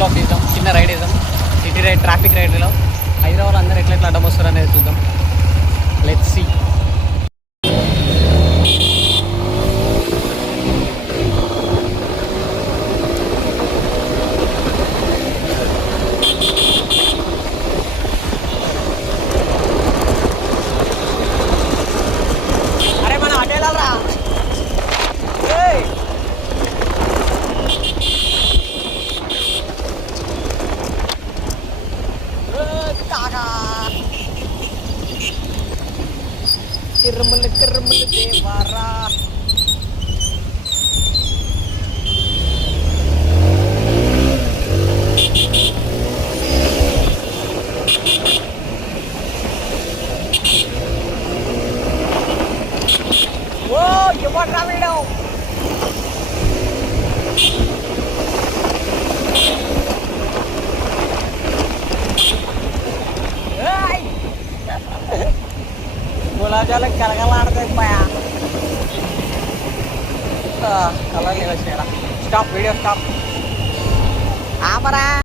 బ్లాగ్ తీద్దాం, చిన్న రైడ్ వేద్దాం, సిటీ రైడ్, ట్రాఫిక్ రైడ్లో హైదరాబాద్ అందరూ ఎట్లా అడ్డం వస్తారు అనేది చూద్దాం. Let's see. అరే మన అటేలా కిర్రమల కిర్రమల దేవారా. ఓ ఎవడ్రా వీడు? గులాబ్ కలగలాడతాయి పాయా. కలర్ వచ్చినాయరా. Stop, video stop. ఆపరా.